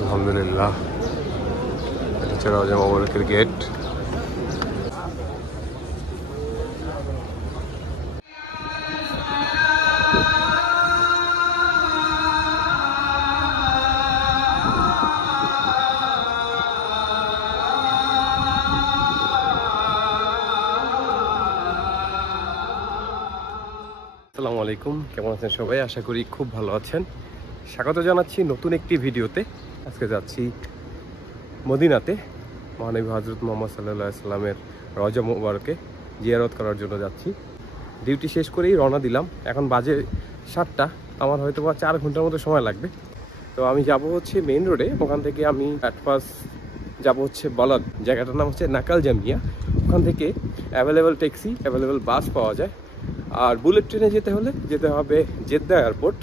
আলহামদুলিল্লাহ, এটা হচ্ছে রওজা মোবারকের গেট। আসসালামু আলাইকুম, কেমন আছেন সবাই? আশা করি খুব ভালো আছেন। স্বাগত জানাচ্ছি নতুন একটি ভিডিওতে। আজকে যাচ্ছি মদিনাতে, মহানবী হযরত মুহাম্মদ সাল্লাল্লাহু আলাইহি সাল্লামের রওজা মুবারকে জিয়ারত করার জন্য যাচ্ছি। ডিউটি শেষ করেই রওনা দিলাম। এখন বাজে 7টা, আমার হয়তো বা 4 ঘন্টার মতো সময় লাগবে। তো আমি যাব হচ্ছে মেইন রোডে, ওখান থেকে আমি ফার্স্ট যাব হচ্ছে বলদ, জায়গাটার নাম হচ্ছে নাকাল জামিয়া। ওখান থেকে অ্যাভেলেবেল ট্যাক্সি, অ্যাভেলেবেল বাস পাওয়া যায়। আর বুলেট ট্রেনে যেতে হবে জেদ্দা এয়ারপোর্ট।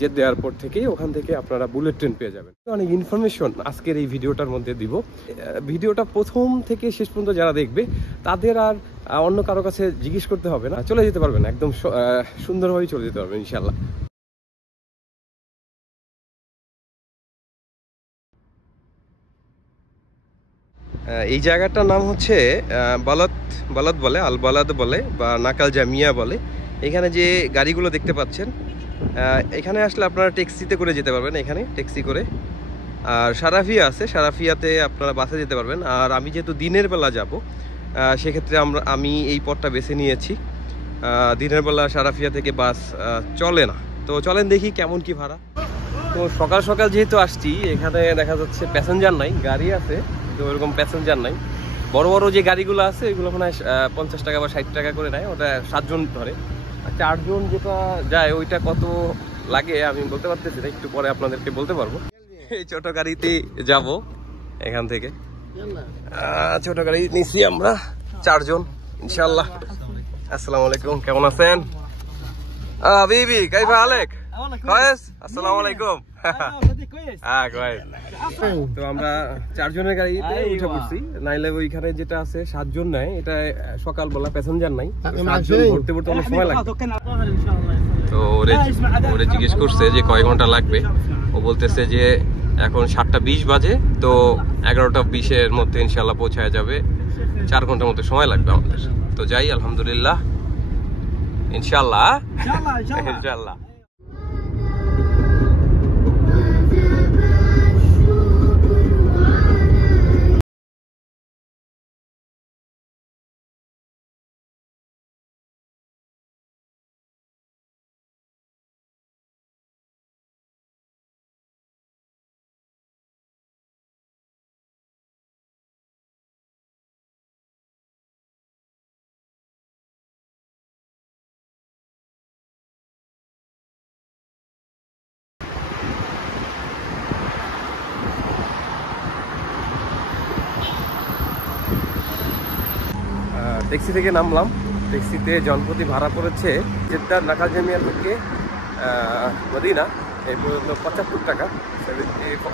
জেদ্দা এয়ারপোর্ট থেকে ওখান থেকে আপনারা বুলেট ট্রেন পেয়ে যাবেন। অনেক ইনফরমেশন আজকের এই ভিডিওটার মধ্যে দিব। ভিডিওটা প্রথম থেকে শেষ পর্যন্ত যারা দেখবে তাদের আর অন্য কারো কাছে জিজ্ঞেস করতে হবে না, চলে যেতে পারবেন, একদম সুন্দরভাবে চলে যেতে পারবেন ইনশাল্লাহ। এই জায়গাটার নাম হচ্ছে বলদ বলে, আল বলদ বলে বা নাকাল জামিয়া বলে। এখানে যে গাড়িগুলো দেখতে পাচ্ছেন, এখানে আসলে আপনারা ট্যাক্সিতে করে যেতে পারবেন, এখানে ট্যাক্সি করে। আর সারাফিয়া আছে, সারাফিয়াতে আপনারা বাসে যেতে পারবেন। আর আমি যেহেতু দিনের বেলা যাব, সেক্ষেত্রে আমি এই পথটা বেছে নিয়েছি। দিনের বেলা সারাফিয়া থেকে বাস চলে না। তো চলেন দেখি কেমন কি ভাড়া। তো সকাল সকাল যেহেতু আসছি, এখানে দেখা যাচ্ছে প্যাসেঞ্জার নাই, গাড়ি আছে তো ওরকম প্যাসেঞ্জার নাই। বড় বড় যে গাড়িগুলো আছে ওইগুলো মনে হয় 50 টাকা বা 60 টাকা করে নেয়, ওটা 7 জন ধরে। আর 4 জন যেটা যায় ওইটা কত লাগে আমি বলতে পারতেছি না, একটু পরে আপনাদেরকে বলতে পারবো। এই ছোট গাড়িতে যাব এখান থেকে, ছোট গাড়ি নিচ্ছি আমরা 4 জন ইনশাল্লাহ। আসসালামু আলাইকুম, কেমন আছেন? বিবি কাইফা আলেক? কয়েস, আসসালামু আলাইকুম। তো আমরা 4 জনের গাড়িতে উঠে পড়ছি। নাইলে ওইখানে যেটা আছে 7 জন নেয়, এটা সকালবেলা প্যাসেঞ্জার নাই, ভরতে ভরতে অনেক সময় লাগবে। তো ওরে জিজ্ঞেস করছে যে কয় ঘন্টা লাগবে। ও বলতেছে যে এখন 7টা 20 বাজে, তো 11টা 20-এর মধ্যে ইনশাল্লাহ পৌঁছায় যাবে। 4 ঘন্টার মতো সময় লাগবে আমাদের। তো যাই, আলহামদুলিল্লাহ, ইনশাল্লাহ ইনশাল্লাহ। ট্যাক্সি থেকে নামলাম। ট্যাক্সিতে জনপ্রতি ভাড়া পড়েছে জেদ্দার নাকাল জামিয়া থেকে মদিনা এই পর্যন্ত 75 টাকা,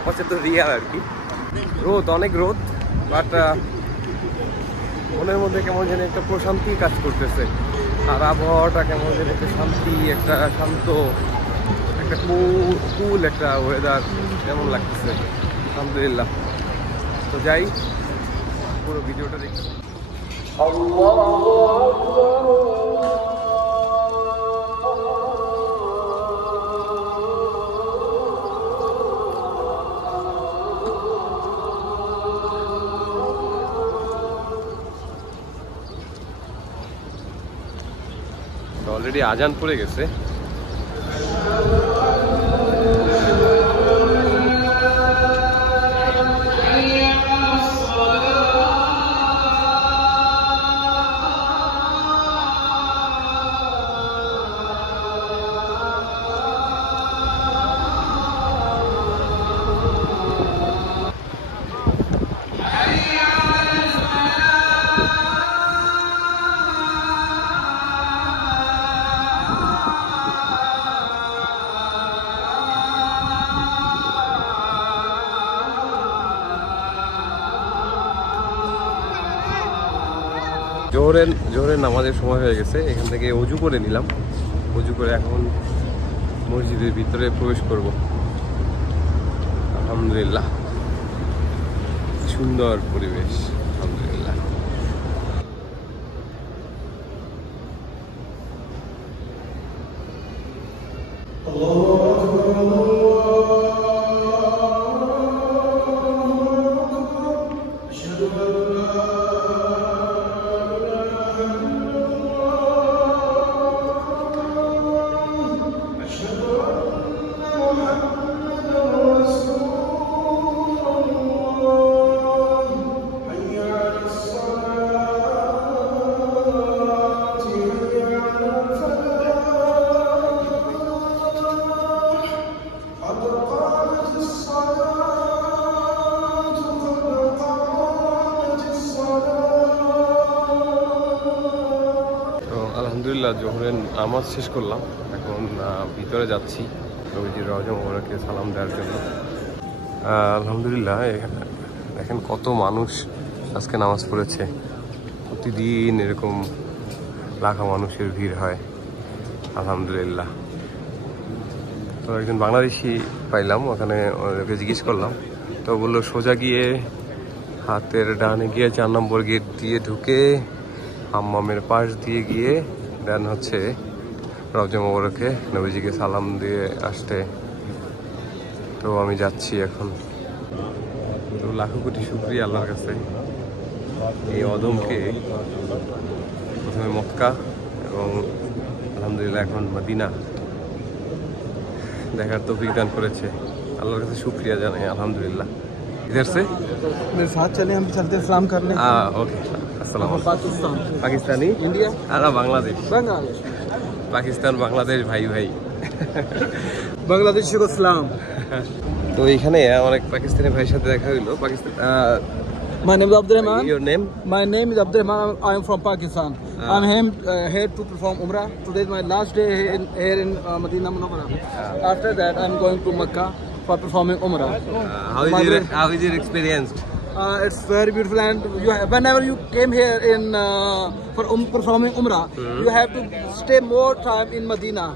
75 রিয়াল আর কি। রোদ, অনেক রোদ, বাট মনের মধ্যে কেমন যেন একটা প্রশান্তি কাজ করতেছে। আর আবহাওয়াটা কেমন যেন একটা শান্তি, একটা শান্ত, একটা কুল একটা ওয়েদার কেমন লাগতেছে, আলহামদুলিল্লাহ। তো যাই, পুরো ভিডিওটা দেখি। অলরেডি আজান পড়ে গেছে। জোহরের নামাজের সময় হয়ে গেছে। এখান থেকে অজু করে নিলাম। অজু করে এখন মসজিদের ভিতরে প্রবেশ করব। আলহামদুলিল্লাহ, সুন্দর পরিবেশ, আলহামদুলিল্লাহ। আলহামদুলিল্লাহ, জোহরের নামাজ শেষ করলাম, এখন ভিতরে যাচ্ছি নবীজির রওজা মোবারকে সালাম দেওয়ার জন্য। আলহামদুলিল্লাহ, এখানে দেখেন কত মানুষ আজকে নামাজ পড়েছে। প্রতিদিন এরকম লাখো মানুষের ভিড় হয়, আলহামদুলিল্লাহ। তো একজন বাংলাদেশি পাইলাম, ওখানে ওকে জিজ্ঞেস করলাম, তো বললো সোজা গিয়ে হাতের ডানে গিয়ে 4 নম্বর গেট দিয়ে ঢুকে হাম্মামের পাশ দিয়ে গিয়ে দেন হচ্ছে রওজা মোবারকে নবীজিকে সালাম দিয়ে আসতে। তো আমি যাচ্ছি এখন। তো লাখো কোটি শুকরিয়া আল্লাহর কাছে, এই অদমকে প্রথমে মক্কা এবং আলহামদুলিল্লাহ এখন মদিনা দেখার তৌফিক দান করেছে। আল্লাহর কাছে শুকরিয়া জানাই, আলহামদুলিল্লাহ। इधर से मेरे साथ चले, हम चलते सलाम करने। ओके, अस्सलाम वालेकुम। पाकिस्तान, पाकिस्तानी, इंडिया, बांग्लादेश। बांग्लादेश, পাকিস্তান বাংলাদেশ ভাই ভাই। बांग्लादेशी को सलाम। তো এখানে অনেক পাকিস্তানি ভাইয়ের সাথে দেখা হইলো। Pakistan My name is Abdurrahman. Your name? My name is Abdurrahman. I am from Pakistan. I'm here to perform Umrah. Today is my last day here in Medina Munawwara. After that, I'm going to Mecca for performing Umrah. How is your experience? It's very beautiful, and whenever you came here in for performing Umrah, you have to stay more time in Medina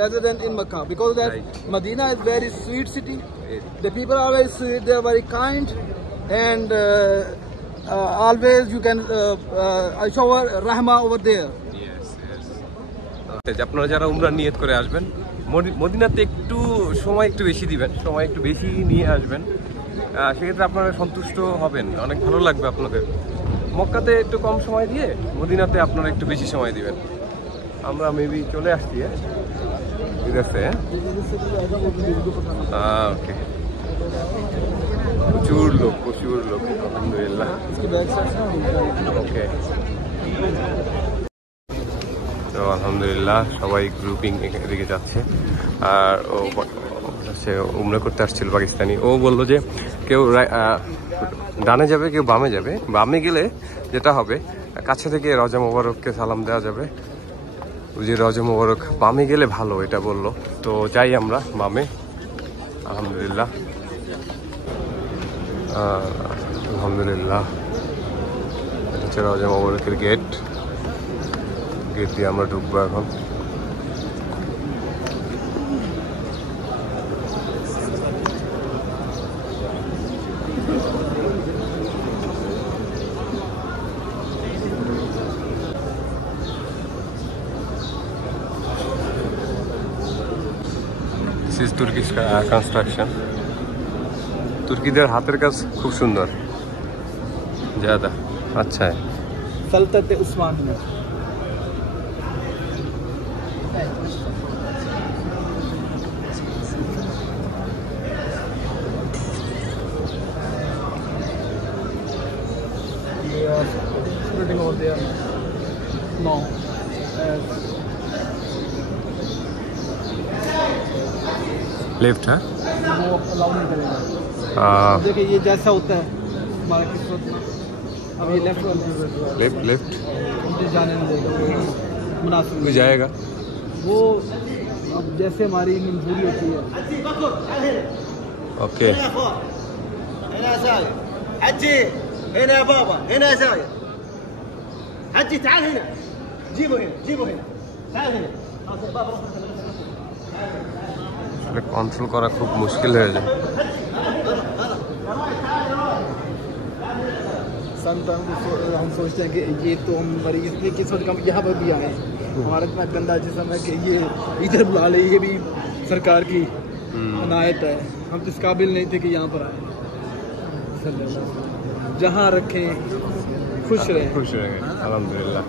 rather than in Mecca, because that Medina is very sweet city. The people are very sweet, they are very kind, and always you can shower rahma over there. আপনারা যারা উমরা নিয়ত করে আসবেন, মদিনাতে একটু সময় একটু বেশি দিবেন, সময় একটু বেশি নিয়ে আসবেন, সেক্ষেত্রে আপনারা সন্তুষ্ট হবেন, অনেক ভালো লাগবে আপনাদের। মক্কাতে একটু কম সময় দিয়ে মদিনাতে আপনারা একটু বেশি সময় দিবেন। আমরা মেবি চলে আসছি, ঠিক আছে। ওকে, প্রচুর লোক, আলহামদুলিল্লাহ। ওকে, তো আলহামদুলিল্লাহ সবাই গ্রুপিং এদিকে যাচ্ছে। আর ও হচ্ছে উমরা করতে আসছিল পাকিস্তানি। ও বললো যে কেউ ডানে যাবে, কেউ বামে যাবে। বামে গেলে যেটা হবে, কাছে থেকে রওজা মোবারককে সালাম দেওয়া যাবে। ওই যে রওজা মোবারক বামে গেলে ভালো, এটা বললো। তো যাই আমরা বামে, আলহামদুলিল্লাহ। আলহামদুলিল্লাহ, এটা হচ্ছে রওজা মোবারকের গেট দিয়ে আমরা ঢুকবো এখন। This is Turkish construction. তুর্কিদের হাতের কাজ খুব সুন্দর, ज़्यादा अच्छा है। सल्तनत उस्मान में sitting over there. No. Left है, वो अलाउ नहीं करेगा। देखिए ये जैसा होता है हमारा किस्मत में, अब ये लेफ्ट लेफ्ट मुझे जाने नहीं देगा, मुनासिब भी जाएगा वो। अब जैसे हमारी मंजूरी होती है। ओके, هنا يا سايق حجي، هنا يا بابا، هنا يا سايق حجي، تعال هنا، جيبه هنا، تعال هنا. بابا আসলে কন্ট্রোল করা খুব মুশকিল হয়ে যায়। हम सोचते हैं कि ये तो हम मरीज ने किस वक्त हम यहाँ पर भी आए हैं, हमारा इतना गंदा जिस्म है कि ये इधर बुला ले, ये भी सरकार की अनायत है। हम तो इस काबिल नहीं थे कि यहाँ पर आए। जहाँ रखें खुश रहें। खुश रहें अल्हम्दुलिल्लाह।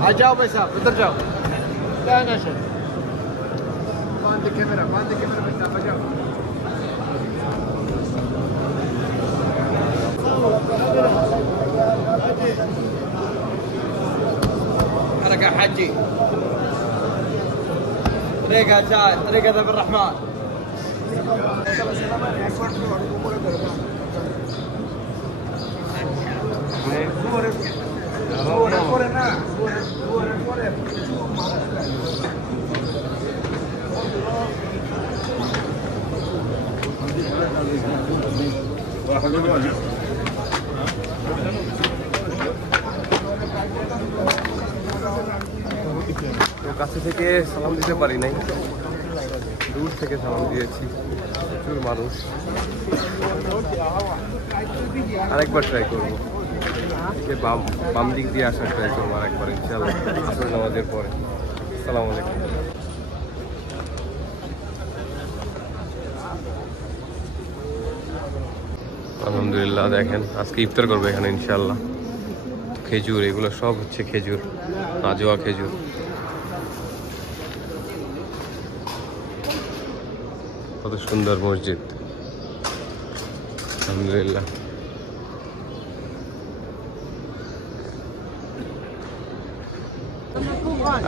आ जाओ भाई साहब, इधर जाओ। बांध कैमरा भाई साहब, आ जाओ। حركة حجي، طريقة سعد، طريقة عبد الرحمن. তো কাছে থেকে সালাম দিতে পারি নাই, দূর থেকে সালাম দিয়েছি। প্রচুর মানুষ। আরেকবার ট্রাই করবো, বাম দিক দিয়ে আসার ট্রাই করবো আরেকবার ইনশাআল্লাহ, আসর নামাজের পরে। আসসালামু আলাইকুম। আলহামদুলিল্লাহ, দেখেন আজকে ইফতার করবো এখানে ইনশাআল্লাহ। খেজুর, এগুলো সব হচ্ছে খেজুর, নাজোয়া খেজুর। কত সুন্দর মসজিদ, আলহামদুলিল্লাহ।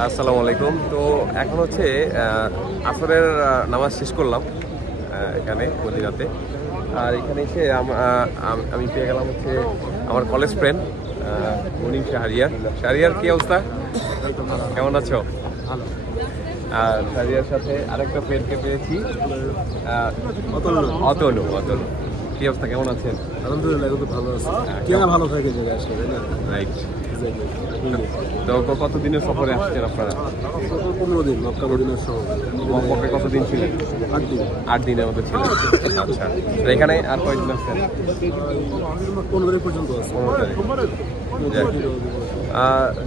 আসসালামু আলাইকুম। তো এখন হচ্ছে আসরের নামাজ শেষ করলাম এখানে মদিনাতে। আর এখানে এসে আমি পেয়ে গেলাম হচ্ছে আমার কলেজ ফ্রেন্ড মনিম শাহরিয়ার। শাহরিয়ার, কি অবস্থা? কেমন আছো? ভালো। আর শাহরিয়ার সাথে আরেকটা ফ্রেন্ডকে পেয়েছি, অতনু। কি অবস্থা, কেমন আছেন? আলহামদুলিল্লাহ, খুব ভালো আছে। কে না ভালো থাকে জায়গায় আসলে, তাই না? রাইট। তো কতদিনের সফরে আসছেন আপনারা? 15 দিন মক্কা মদিনার সফর। মক্কায় কতদিন ছিলেন? 8 দিন। 8 দিনের মতো ছিলেন। আচ্ছা, তো এখানে আর কয়দিন আসছেন? 15 পর্যন্ত আছে।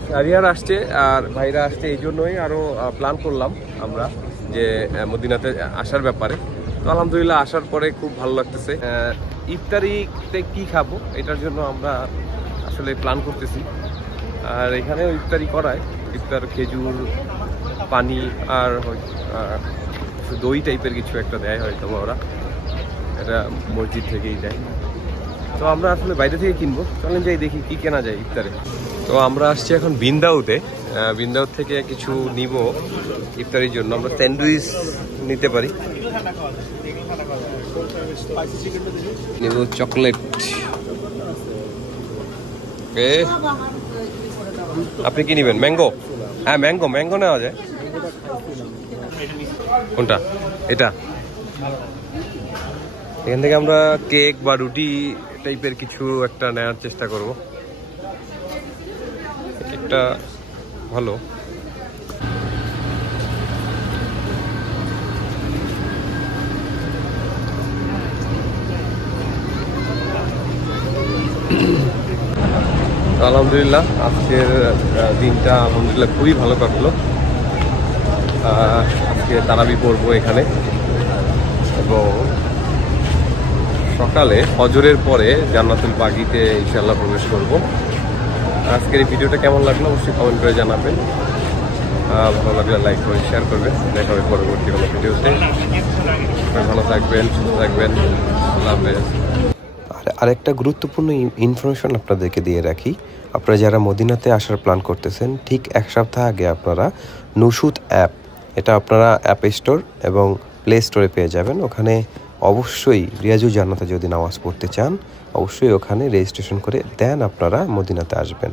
শাহরিয়ার আসছে আর ভাইরা আসছে, এই জন্যই আরও প্ল্যান করলাম আমরা যে মদিনাতে আসার ব্যাপারে। তো আলহামদুলিল্লাহ আসার পরে খুব ভালো লাগতেছে। ইফতারিতে কি খাবো এটার জন্য আমরা আসলে প্ল্যান করতেছি। আর এখানেও ইফতারি করায়, ইফতার খেজুর, পানি আর দই টাইপের কিছু একটা দেয় হয়তো ওরা, এটা মসজিদ থেকেই দেয়। তো আমরা আসলে বাইরে থেকে কিনবো, চলেন যাই দেখি কি কেনা যায় ইফতারে। তো আমরা আসছি এখন বিন্দাউতে, বিন্দাউত থেকে কিছু নিব ইফতারির জন্য। আমরা স্যান্ডউইচ নিতে পারি, নিব চকলেট। আপনি কি নেবেন? ম্যাঙ্গো? হ্যাঁ, ম্যাঙ্গো নেওয়া যায়। কোনটা? এটা। এখান থেকে আমরা কেক বা রুটি টাইপের কিছু একটা নেওয়ার চেষ্টা করব। কেকটা ভালো। আলহামদুলিল্লাহ আজকের দিনটা আলহামদুলিল্লাহ খুবই ভালো কাটলো। আজকে তারাবি পড়বো এখানে, এবং সকালে ফজরের পরে জান্নাতুল বাগিতে ইনশাআল্লাহ প্রবেশ করব। আজকের এই ভিডিওটা কেমন লাগলো অবশ্যই কমেন্ট করে জানাবেন। ভালো লাগলে লাইক করে শেয়ার করবেন। দেখা হবে পরবর্তী কোনো ভিডিওতে। ভালো থাকবেন, সুস্থ থাকবেন। আল্লাহ হাফেজ। আরেকটা গুরুত্বপূর্ণ ইনফরমেশন আপনাদেরকে দিয়ে রাখি, আপনারা যারা মদিনাতে আসার প্ল্যান করতেছেন, ঠিক 1 সপ্তাহ আগে আপনারা নুশুত অ্যাপ, এটা আপনারা অ্যাপ স্টোর এবং প্লে স্টোরে পেয়ে যাবেন। ওখানে অবশ্যই রিয়াজুল জান্নাতে যদি নামাজ পড়তে চান, অবশ্যই ওখানে রেজিস্ট্রেশন করে দেন আপনারা মদিনাতে আসবেন।